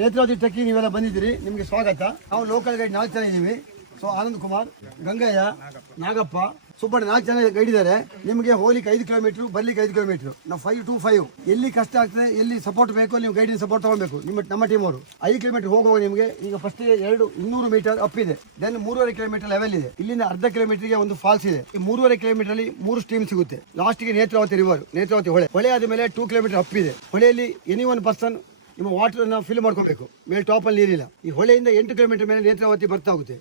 Netravati trekking ನೀವೆಲ್ಲ ಬಂದಿದ್ದೀರಿ, ನಿಮಗೆ ಸ್ವಾಗತ. ನಾವು ಲೋಕಲ್ ಗೈಡ್ 4 ಜನ ಇದ್ದೀವಿ. ಸೊ ಆನಂದ್ ಕುಮಾರ್, ಗಂಗಯ್ಯ, ನಾಗಪ್ಪ, ಸುಬ್ಬಣ್ಣ 4 ಜನ ಗೈಡ್ ಇದ್ದಾರೆ. ನಿಮಗೆ ಹೋಗ್ಲಿಕ್ಕೆ 5 ಕಿಲೋಮೀಟರ್, ಬರ್ಲಿಕ್ಕೆ 5 ಕಿಲೋಮೀಟರ್. ನಾವು 5 to 5 ಎಲ್ಲಿ ಕಷ್ಟ ಆಗ್ತದೆ, ಎಲ್ಲಿ ಸಪೋರ್ಟ್ ಬೇಕು, ನೀವು ಗೈಡಿನ ಸಪೋರ್ಟ್ ತಗೊಳ್ಬೇಕು. ನಮ್ಮ ಟೀಮ್ ಅವರು 5 ಕಿಲೋಮೀಟರ್ ಹೋಗುವಾಗ ನಿಮಗೆ ಈಗ ಫಸ್ಟ್ 200 ಮೀಟರ್ ಅಪ್ ಇದೆ, ದೆನ್ 3.5 ಕಿಲೋಮೀಟರ್ ಲೆವೆಲ್ ಇದೆ. ಇಲ್ಲಿಂದ ಅರ್ಧ ಕಿಲೋಮೀಟರ್ಗೆ ಒಂದು ಫಾಲ್ಸ್ ಇದೆ. ಈ 3.5 ಕಿಲೋಮೀಟರ್ ಅಲ್ಲಿ 3 ಸ್ಟ್ರೀಮ್ ಸಿಗುತ್ತೆ. ಲಾಸ್ಟ್ಗೆ ನೇತ್ರಾವತಿ ರಿವರ್, ನೇತ್ರಾವತಿ ಹೊಳೆ ಆದ ಮೇಲೆ 2 ಕಿಲೋಮೀಟರ್ ಅಪ್ ಇದೆ. ಹೊಳೆಯಲ್ಲಿ ಎನಿ ಒನ್ ಪರ್ಸನ್ ನಿಮ್ಮ ವಾಟರ್ ಫಿಲ್ ಮಾಡ್ಕೋಬೇಕು. ಮೇಲೆ ಟಾಪ್ ಅಲ್ಲಿ ನೀರಿಲ್ಲ. ಈ ಹೊಳೆಯಿಂದ 8 ಕಿಲೋಮೀಟರ್ ಮೇಲೆ ನೇತ್ರಾವತಿ ಬರ್ತಾ ಹೋಗುತ್ತೆ.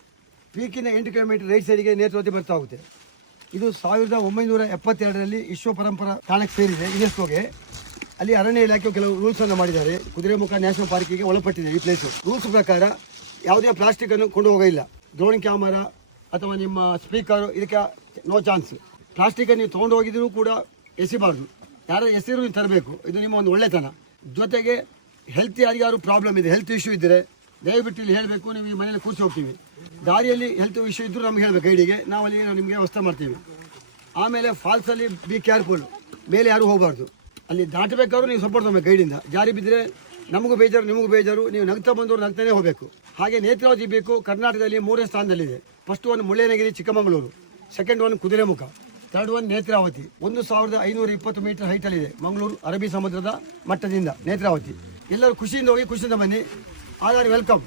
ಪೀಕಿನ 8 ಕಿಲೋಮೀಟರ್ ರೈಟ್ ಸೈಡ್ಗೆ ನೇತ್ರಾವತಿ ಬರ್ತಾ ಹೋಗುತ್ತೆ. ಇದು 1972ರಲ್ಲಿ ವಿಶ್ವ ಪರಂಪರಾ ತಾಣಕ್ಕೆ ಸೇರಿದೆ, ಯುನೆಸ್ಕೋಗೆ. ಅಲ್ಲಿ ಅರಣ್ಯ ಇಲಾಖೆ ಕೆಲವು ರೂಲ್ಸ್ ಅನ್ನು ಮಾಡಿದ್ದಾರೆ. ಕುದುರೆಮುಖ ನ್ಯಾಷನಲ್ ಪಾರ್ಕಿಗೆ ಒಳಪಟ್ಟಿದೆ ಈ ಪ್ಲೇಸ್. ರೂಲ್ಸ್ ಪ್ರಕಾರ ಯಾವುದೇ ಪ್ಲಾಸ್ಟಿಕ್ ಅನ್ನು ಕೊಂಡು ಹೋಗಿಲ್ಲ. ಡ್ರೋನ್ ಕ್ಯಾಮರಾ ಅಥವಾ ನಿಮ್ಮ ಸ್ಪೀಕರ್ ಇದಕ್ಕೆ ನೋ ಚಾನ್ಸ್. ಪ್ಲಾಸ್ಟಿಕ್ ನೀವು ತೊಗೊಂಡು ಹೋಗಿದ್ರು ಕೂಡ ಎಸಿಬಾರ್ದು. ಯಾರ ಎಸಿರು ನೀವು ತರಬೇಕು. ಇದು ನಿಮ್ಮ ಒಂದು ಒಳ್ಳೆತನ. ಜೊತೆಗೆ ಹೆಲ್ತ್ ಯಾರಿಗಾರು ಪ್ರಾಬ್ಲಮ್ ಇದೆ, ಹೆಲ್ತ್ ಇಶ್ಯೂ ಇದ್ದರೆ ದಯವಿಟ್ಟು ಇಲ್ಲಿ ಹೇಳಬೇಕು. ನೀವು ಈ ಮನೇಲಿ ಕೂರ್ಸಿ ಹೋಗ್ತೀವಿ. ದಾರಿಯಲ್ಲಿ ಹೆಲ್ತ್ ಇಶ್ಯೂ ಇದ್ದರೂ ನಮ್ಗೆ ಹೇಳಬೇಕು ಗೈಡಿಗೆ. ನಾವು ಅಲ್ಲಿ ನಿಮಗೆ ವ್ಯವಸ್ಥೆ ಮಾಡ್ತೀವಿ. ಆಮೇಲೆ ಫಾಲ್ಸಲ್ಲಿ ಬಿ ಕೇರ್ಫುಲ್, ಮೇಲೆ ಯಾರು ಹೋಗಬಾರ್ದು. ಅಲ್ಲಿ ದಾಟಬೇಕಾದ್ರೂ ನೀವು ಸಪೋರ್ಟ್ ತಗೋಬೇಕು ಗೈಡಿಂದ. ಜಾರಿ ಬಿದ್ದರೆ ನಮಗೂ ಬೇಜಾರು, ನಿಮಗೂ ಬೇಜಾರು. ನೀವು ನಗ್ತಾ ಬಂದವರು ನಗ್ತಾನೆ ಹೋಗಬೇಕು. ಹಾಗೆ ನೇತ್ರಾವತಿ ಬೇಕು ಕರ್ನಾಟಕದಲ್ಲಿ 3ನೇ ಸ್ಥಾನದಲ್ಲಿದೆ. First one Mullayanagiri Chikkamagaluru, second one Kudremukh, third one Netravati. 1520 metre ಹೈಟಲ್ಲಿದೆ. ಮಂಗಳೂರು ಅರಬ್ಬಿ ಸಮುದ್ರದ ಮಟ್ಟದಿಂದ ನೇತ್ರಾವತಿ. ಎಲ್ಲರೂ ಖುಷಿಯಿಂದ ಹೋಗಿ ಖುಷಿಯಿಂದ ಬನ್ನಿ. All welcome.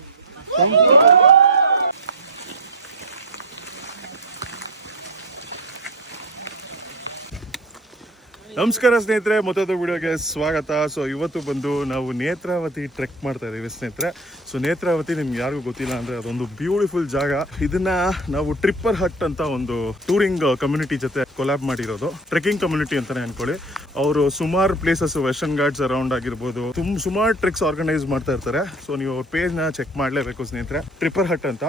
ನಮಸ್ಕಾರ ಸ್ನೇಹಿತರೆ, ಮತ್ತೊಂದು ವಿಡಿಯೋಗೆ ಸ್ವಾಗತ. ಸೊ ಇವತ್ತು ಬಂದು ನಾವು ನೇತ್ರಾವತಿ ಟ್ರೆಕ್ ಮಾಡ್ತಾ ಇದ್ದೀವಿ ಸ್ನೇಹಿತರೆ. ಸೊ ನೇತ್ರಾವತಿ ನಿಮ್ಗೆ ಯಾರಿಗೂ ಗೊತ್ತಿಲ್ಲ ಅಂದರೆ ಅದೊಂದು ಬ್ಯೂಟಿಫುಲ್ ಜಾಗ. ಇದನ್ನ ನಾವು ಟ್ರಿಪ್ಪರ್ ಹಟ್ ಅಂತ ಒಂದು ಟೂರಿಂಗ್ ಕಮ್ಯುನಿಟಿ ಜೊತೆ ಕೊಲಾಬ್ ಮಾಡಿರೋದು. ಟ್ರೆಕ್ಕಿಂಗ್ ಕಮ್ಯುನಿಟಿ ಅಂತಾನೆ ಅನ್ಕೊಳ್ಳಿ. ಅವರು ಸುಮಾರು ಪ್ಲೇಸಸ್, ವೆಸ್ಟರ್ನ್ ಘಾಟ್ಸ್ ಅರೌಂಡ್ ಆಗಿರ್ಬೋದು, ಸುಮಾರು ಟ್ರೆಕ್ಸ್ ಆರ್ಗನೈಸ್ ಮಾಡ್ತಾ ಇರ್ತಾರೆ. ಸೊ ನೀವು ಅವ್ರ ಪೇಜ್ನ ಚೆಕ್ ಮಾಡಲೇಬೇಕು ಸ್ನೇಹಿತರೆ. ಟ್ರಿಪ್ಪರ್ ಹಟ್ ಅಂತ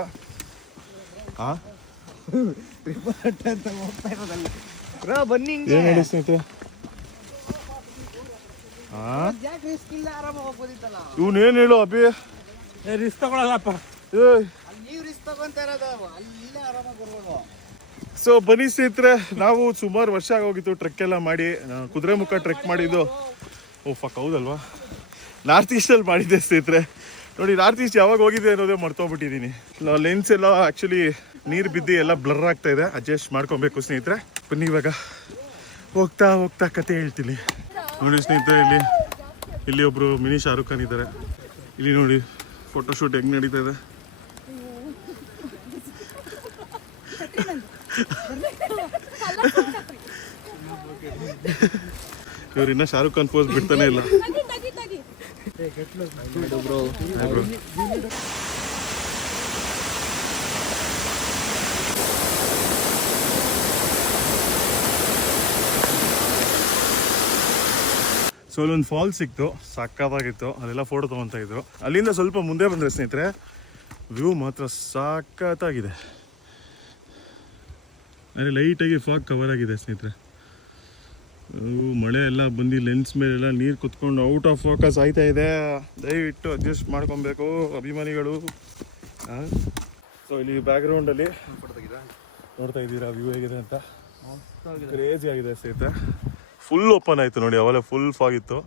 ಬನ್ನಿ. ಏನು ಹೇಳಿ ಸ್ನೇಹಿತರೆ, ಇವನೇನು ಹೇಳು ಅಭಿ, ರಿಸ್ಕ್ ತಗೊಳಲ್ಲಪ್ಪ. ಸೊ ಬನ್ನಿ ಸ್ನೇಹಿತರೆ, ನಾವು ಸುಮಾರು ವರ್ಷ ಆಗೋಗಿತ್ತು ಟ್ರೆಕ್ ಎಲ್ಲ ಮಾಡಿ. ಕುದುರೆಮುಖ ಟ್ರೆಕ್ ಮಾಡಿದ್ದು ಫಕ್ ಹೌದಲ್ವಾ, ನಾರ್ತ್ ಈಸ್ಟಲ್ಲಿ ಮಾಡಿದ್ದೆ ಸ್ನೇಹಿತರೆ. ನೋಡಿ, ನಾರ್ತ್ ಈಸ್ಟ್ ಯಾವಾಗ ಹೋಗಿದೆ ಅನ್ನೋದೇ ಮರ್ತೋಗ್ಬಿಟ್ಟಿದ್ದೀನಿ. ಲೆನ್ಸ್ ಎಲ್ಲ ಆ್ಯಕ್ಚುಲಿ ನೀರು ಬಿದ್ದು ಎಲ್ಲ ಬ್ಲರ್ ಆಗ್ತಾ ಇದೆ. ಅಡ್ಜಸ್ಟ್ ಮಾಡ್ಕೊಬೇಕು ಸ್ನೇಹಿತರೆ. ಬನ್ನಿ ಇವಾಗ ಹೋಗ್ತಾ ಹೋಗ್ತಾ ಕತೆ ಹೇಳ್ತೀನಿ. ನೋಡಿ ಸ್ನೇಹಿತರೆ, ಇಲ್ಲಿ ಒಬ್ರು ಮಿನಿ ಶಾರುಖ್ ಖಾನ್ ಇದ್ದಾರೆ. ಇಲ್ಲಿ ನೋಡಿ ಫೋಟೋಶೂಟ್ ಹೆಂಗ್ ನಡೀತಾ ಇದೆ. ಇವ್ರಿನ್ನ ಶಾರುಖ್ ಖಾನ್ ಪೋಸ್ ಬಿಡ್ತಾನೆ ಇಲ್ಲ. ಸೊ ಅಲ್ಲೊಂದು ಫಾಲ್ಸ್ ಸಿಕ್ತು, ಸಕ್ಕತ್ತಾಗಿತ್ತು. ಅಲ್ಲೆಲ್ಲ ಫೋಟೋ ತೊಗೊತಾ ಇದ್ರು. ಅಲ್ಲಿಂದ ಸ್ವಲ್ಪ ಮುಂದೆ ಬಂದರೆ ಸ್ನೇಹಿತರೆ, ವ್ಯೂ ಮಾತ್ರ ಸಕ್ಕತ್ತಾಗಿದೆ. ಅಲ್ಲಿ ಲೈಟಾಗಿ ಫಾಗ್ ಕವರ್ ಆಗಿದೆ ಸ್ನೇಹಿತರೆ. ಮಳೆ ಎಲ್ಲ ಬಂದು ಲೆನ್ಸ್ ಮೇಲೆಲ್ಲ ನೀರು ಕುತ್ಕೊಂಡು ಔಟ್ ಆಫ್ ಫೋಕಸ್ ಆಯ್ತಾ ಇದೆ. ದಯವಿಟ್ಟು ಅಡ್ಜಸ್ಟ್ ಮಾಡ್ಕೊಬೇಕು ಅಭಿಮಾನಿಗಳು. ಸೊ ಇಲ್ಲಿ ಬ್ಯಾಕ್ಗ್ರೌಂಡಲ್ಲಿ ನೋಡ್ತಾ ಇದ್ದೀರಾ ವ್ಯೂ ಹೇಗಿದೆ ಅಂತ. ಕ್ರೇಜಿ ಆಗಿದೆ ಸ್ನೇಹಿತರೆ. ಫುಲ್ ಓಪನ್ ಆಯಿತು ನೋಡಿ. ಅವೆಲ್ಲ ಫುಲ್ ಫಾಗ್ ಇತ್ತು,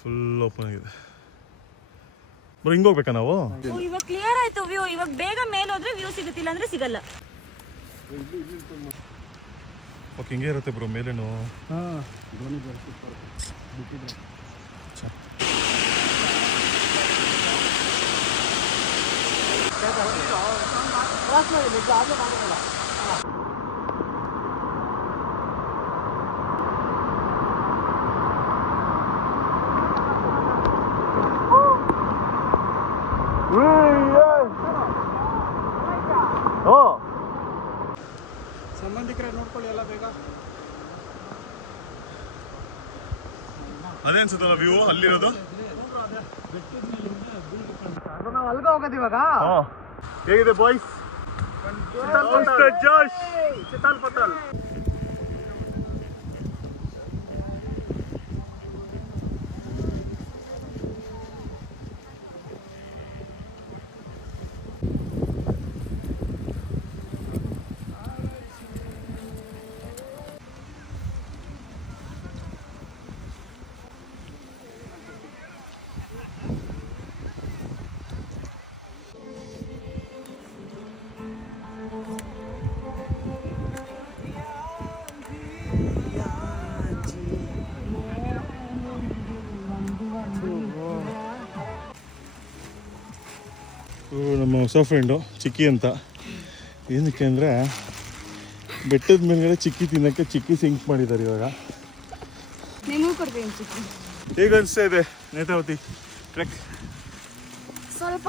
ಫುಲ್ ಓಪನ್ ಆಗಿದೆ. ಬರೀ ಹಿಂಗೆ ಹೋಗ್ಬೇಕಾ ನಾವು? ಇವಾಗ ಕ್ಲಿಯರ್ ಆಯ್ತು ವ್ಯೂ. ಇವಾಗ ಬೇಗ ಮೇಲೆ ಹೋದ್ರೆ ವ್ಯೂ ಸಿಗುತ್ತಿಲ್ಲ ಅಂದ್ರೆ ಸಿಗಲ್ಲ. ಓಕೆ, ಹಿಂಗೆ ಇರುತ್ತೆ ಬ್ರೋ ಮೇಲೇನು. ಸಂಬಂಧಿಕರ ನೋಡ್ಕೊಳ್ಳಿ ಎಲ್ಲ ಬೇಗ. ಅದೇ ಅನ್ಸುತ್ತಲ್ಲ ವ್ಯೂ ಅಲ್ಲಿರೋದು. ನಾವು ಅಲ್ಗ ಹೋಗೋದು ಇವಾಗ. ಹೇಗಿದೆ ಬಾಯ್ಸ್? ಜೋಶ್ ಚಿತಾಲ್ ಪತಾಲ್. ನಮ್ಮ ಹೊಸ ಫ್ರೆಂಡು ಚಿಕ್ಕಿ ಅಂತ. ಏನಕ್ಕೆ ಅಂದರೆ ಬೆಟ್ಟದ ಮೇಲ್ಗಡೆ ಚಿಕ್ಕಿ ತಿನ್ನೋಕ್ಕೆ ಚಿಕ್ಕಿ ಸಿಂಕ್ ಮಾಡಿದ್ದಾರೆ ಇವಾಗ. ನಿಮಗೂ ಕೊಡ್ತೀನಿ ಚಿಕ್ಕಿ. ಹೇಗೆ ಅನಿಸ್ತಾ ಇದೆ ನೇತ್ರಾವತಿ ಟ್ರೆಕ್? ಸ್ವಲ್ಪ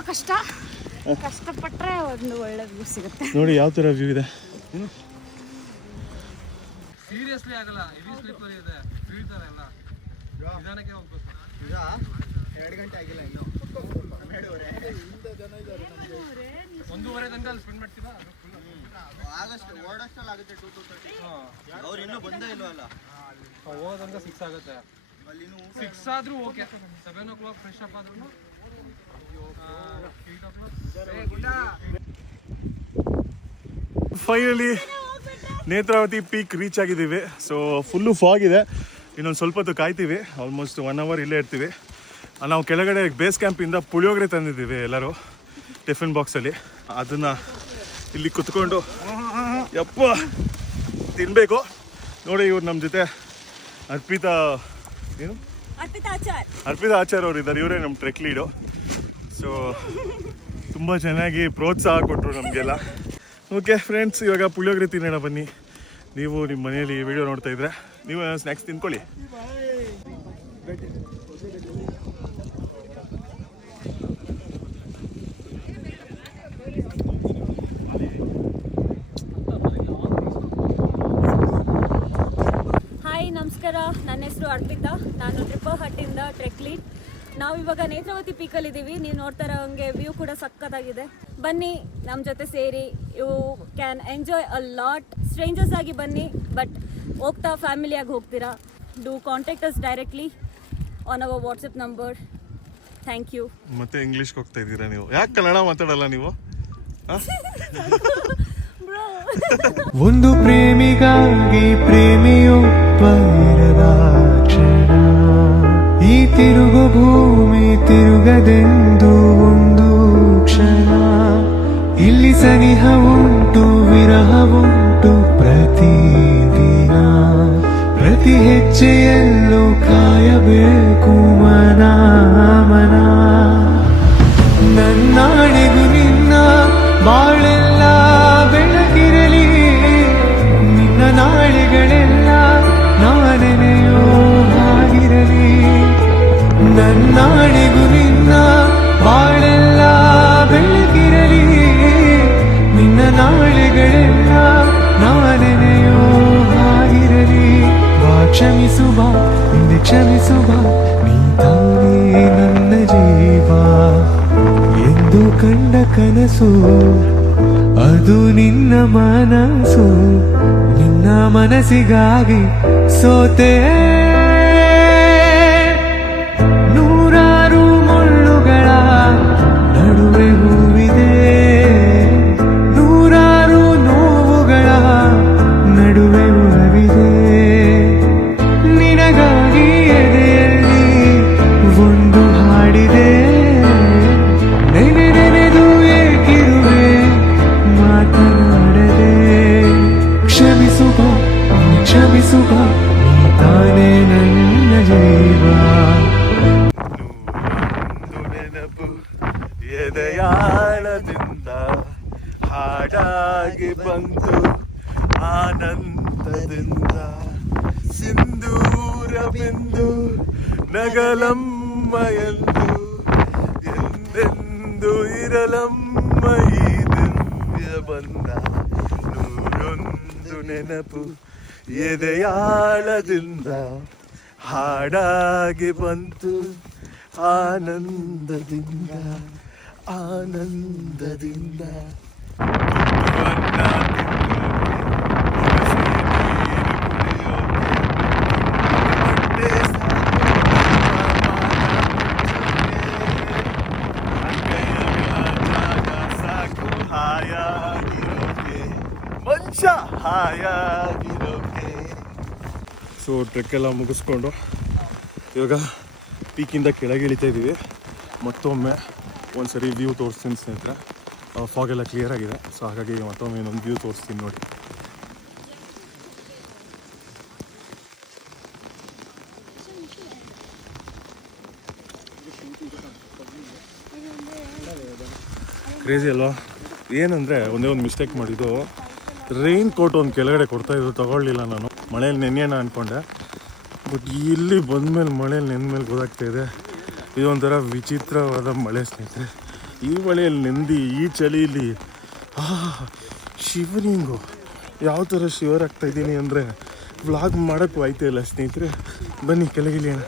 ಕಷ್ಟಪಟ್ಟರೆ ಒಂದು ಒಳ್ಳೆ ವ್ಯೂ ಸಿಗುತ್ತೆ. ನೋಡಿ ಯಾವ ಥರ ವ್ಯೂ ಇದೆ. ಸೀರಿಯಸ್ಲಿ ಆಗಲ್ಲ, ಹೆವಿ ಸ್ಲಿಪ್ಪರ್ ಇದೆ, ಬೀಳ್ತಾರೆ ಎಲ್ಲ. ನಿಧಾನಕ್ಕೆ ಹೋಗ್ಬೇಕು. 2 ಗಂಟೆ ಆಗಿಲ್ಲ ಇನ್ನು. 1:30 ತನಕ ಅಲ್ಲಿ ಸ್ಪೆಂಡ್ ಮಾಡ್ತೀರಾ? ಆಗಸ್ಟ್ ಓಡಷ್ಟಲ್ಲಿ ಆಗುತ್ತೆ 2:30. ಅವ್ರು ಇನ್ನೂ ಬಂದೇ ಇಲ್ವಲ್ಲ. ಹೋಗೋ ತನಕ 6 ಆಗುತ್ತೆ. 6 ಆದ್ರೂ ಓಕೆ. 7 o'clock ಫ್ರೆಶ್ ಅಪ್ ಆದ್ರೂ ಫೈನಲಿ ನೇತ್ರಾವತಿ ಪೀಕ್ ರೀಚ್ ಆಗಿದ್ದೀವಿ. ಸೊ ಫುಲ್ಲು ಫಾಗ್ ಇದೆ. ಇನ್ನೊಂದು ಸ್ವಲ್ಪ ಹೊತ್ತು ಕಾಯ್ತೀವಿ. ಆಲ್ಮೋಸ್ಟ್ 1 hour ಇಲ್ಲೇ ಇರ್ತೀವಿ. ನಾವು ಕೆಳಗಡೆ ಬೇಸ್ ಕ್ಯಾಂಪಿಂದ ಪುಳಿಯೋಗರೆ ತಂದಿದ್ದೀವಿ ಎಲ್ಲರೂ ಟಿಫಿನ್ ಬಾಕ್ಸಲ್ಲಿ. ಅದನ್ನು ಇಲ್ಲಿ ಕುತ್ಕೊಂಡು ಯಪ್ಪ ತಿನ್ನಬೇಕು. ನೋಡಿ ಇವ್ರು ನಮ್ಮ ಜೊತೆ ಅರ್ಪಿತಾ ಆಚಾರ್ ಅವರು ಇದ್ದಾರೆ. ಇವರೇ ನಮ್ಮ ಟ್ರೆಕ್ ಲೀಡು. ಸೊ ತುಂಬ ಚೆನ್ನಾಗಿ ಪ್ರೋತ್ಸಾಹ ಕೊಟ್ಟರು ನಮಗೆಲ್ಲ. ಓಕೆ ಫ್ರೆಂಡ್ಸ್, ಇವಾಗ ಪುಳಿಯೋಗರೆ ತಿನ್ನೋಣ ಬನ್ನಿ. ನೀವು ನಿಮ್ಮ ಮನೆಯಲ್ಲಿ ವಿಡಿಯೋ ನೋಡ್ತಾ ಇದ್ರೆ ನೀವು ಸ್ನ್ಯಾಕ್ಸ್ ತಿನ್ಕೊಳ್ಳಿ. ಹಾಯ್, ನಮಸ್ಕಾರ. ನನ್ನ ಹೆಸರು ಅರ್ಪಿತಾ. ನಾನು ಟ್ರಿಪರ್ ಹಟ್ಟಿಂದ ಟ್ರೆಕ್ ಲೀಡ್. ನಾವು ಇವಾಗ ನೇತ್ರಾವತಿ ಪೀಕಲ್ಲಿದ್ದೀವಿ. ನೀವು ನೋಡ್ತಾ ಇರೋ ಹಂಗೆ ವ್ಯೂ ಕೂಡ ಸಕ್ಕತ್ತಾಗಿದೆ. ಬನ್ನಿ ನಮ್ಮ ಜೊತೆ ಸೇರಿ. You can enjoy a lot. Strangers ಆಗಿ ಬನ್ನಿ, ಬಟ್ ಹೋಗ್ತಾ ಫ್ಯಾಮಿಲಿಯಾಗಿ ಹೋಗ್ತೀರಾ. Do contact us directly on our WhatsApp number. Thank you. ಮತ್ತೆ ಇಂಗ್ಲೀಷ್ಗೆ ಹೋಗ್ತಾ ಇದ್ದೀರಾ ನೀವು? ಯಾಕೆ ಕನ್ನಡ ಮಾತಾಡಲ್ಲ ನೀವು? ಒಂದು ಪ್ರೇಮಿಗಾಗಿ ಪ್ರೇಮಿಯೊಬ್ಬರದ ಕ್ಷಣ, ಈ ತಿರುಗು ಭೂಮಿ ತಿರುಗದೆಂದು ಒಂದು ಕ್ಷಣ, ಇಲ್ಲಿ ಸನಿಹ ಉಂಟು ವಿರಹ ಉಂಟು ಪ್ರತಿದಿನ, ಪ್ರತಿ ಹೆಜ್ಜೆಯಲ್ಲೂ ಕಾಯಬೇಕು ಮನ ಮನ. ನನ್ನಾಣೆಗೂ ನಿನ್ನ ಬಾಳೆಲ್ಲ ಬೆಳಗಿರಲಿ, ನಿನ್ನ ನಾಳೆಗಳೆಲ್ಲ ನಾನೆನೆಯೋ ಹಾಗಿರಲಿ. ನನ್ನಾಣೆಗೂ ನಿನ್ನ ಬಾಳೆಲ್ಲ ಬೆಳಗಿರಲಿ, ನಿನ್ನ ನಾಳೆಗಳೆಲ್ಲ ನಾನೆನೆಯೋ ಹಾಗಿರಲಿ. ಬಾ ಕ್ಷಮಿಸು ಬಾ, ಹಿಂದೆ ಕ್ಷಮಿಸು ಬಾ, ನೀ ತಾನೇ ನನ್ನ ಜೀವ ಎಂದು ಕಂಡ ಕನಸು, ಅದು ನಿನ್ನ ಮನಸ್ಸು. ನಿನ್ನ ಮನಸ್ಸಿಗಾಗಿ ಸೋತೆ. ನೂರಾರು ಮುಳ್ಳುಗಳ ನಡುವೆ ಹೂವಿದೆ, ನೂರಾರು ನೋವುಗಳ ನಡುವೆ ಉಳವಿದೆ. ನಿನಗಾಗಿ ಎದೆಯಲ್ಲಿ ಒಂದು ಹಾಡಿದೆ, ನೆನೆದು ಏಕಿರುವೆ ಮಾತನಾಡದೆ. ಕ್ಷಮಿಸು ಬಾ, ಕ್ಷಮಿಸು ಬಾ, ನೀ ತಾನೇ ನನ್ನ ಜೀವ. ನೆನಪು ಎದೆಯಾಳದಿಂದ ಹಾಡಾಗಿ ಬಂತು ಆನಂದದಿಂದ. ಸಿಂಧೂರ ಬಿಂದು ನಗಲಮ್ಮ ಎಂದು, ಎಂದೆಂದು ಇರಲಮ್ಮ ಈ ದಿವ್ಯ ಬಂದ. ನೂರೊಂದು ನೆನಪು ಎದೆಯಾಳದಿಂದ ಹಾಡಾಗಿ ಬಂತು ಆನಂದದಿಂದ ಆನಂದದಿಂದ. ಸೊ ಟ್ರೆಕ್ ಎಲ್ಲ ಮುಗಿಸ್ಕೊಂಡು ಇವಾಗ ಪೀಕಿಂದ ಕೆಳಗೆ ಇಳಿತಾ ಇದ್ದೀವಿ. ಮತ್ತೊಮ್ಮೆ ಒಂದ್ಸರಿ ವ್ಯೂ ತೋರಿಸ್ತೀನಿ ಸ್ನೇಹಿತರೆ. ಫಾಗ್ ಎಲ್ಲ ಕ್ಲಿಯರ್ ಆಗಿದೆ. ಸೊ ಹಾಗಾಗಿ ಮತ್ತೊಮ್ಮೆ ಇನ್ನೊಂದು ವ್ಯೂ ತೋರಿಸ್ತೀನಿ ನೋಡಿ. ಕ್ರೇಜಿ ಅಲ್ವಾ? ಏನಂದರೆ ಒಂದೇ ಒಂದು ಮಿಸ್ಟೇಕ್ ಮಾಡಿದ್ದು, ರೈನ್ ಕೋಟ್ ಒಂದು ಕೆಳಗಡೆ ಕೊಡ್ತಾಯಿದ್ರು, ತೊಗೊಳ್ಳಿಲ್ಲ ನಾನು. ಮಳೇಲಿ ನೆನೆಯೋಣ ಅಂದ್ಕೊಂಡೆ, ಬಟ್ ಇಲ್ಲಿ ಬಂದಮೇಲೆ ಮಳೇಲಿ ನೆಂದಮೇಲೆ ಗೊತ್ತಾಗ್ತಾಯಿದೆ ಇದೊಂಥರ ವಿಚಿತ್ರವಾದ ಮಳೆ ಸ್ನೇಹಿತರೆ. ಈ ಮಳೆಯಲ್ಲಿ ನೆಂದು ಈ ಚಳಿಯಲ್ಲಿ ಶಿವರಿಂಗು ಯಾವ ಥರ ಶಿವರ್ ಆಗ್ತಾಯಿದ್ದೀನಿ ಅಂದರೆ ವ್ಲಾಗ್ ಮಾಡೋಕ್ಕೂ ಆಯ್ತಾ ಇಲ್ಲ ಸ್ನೇಹಿತರೆ. ಬನ್ನಿ ಕೆಳಗಿಳಿಯೋಣ.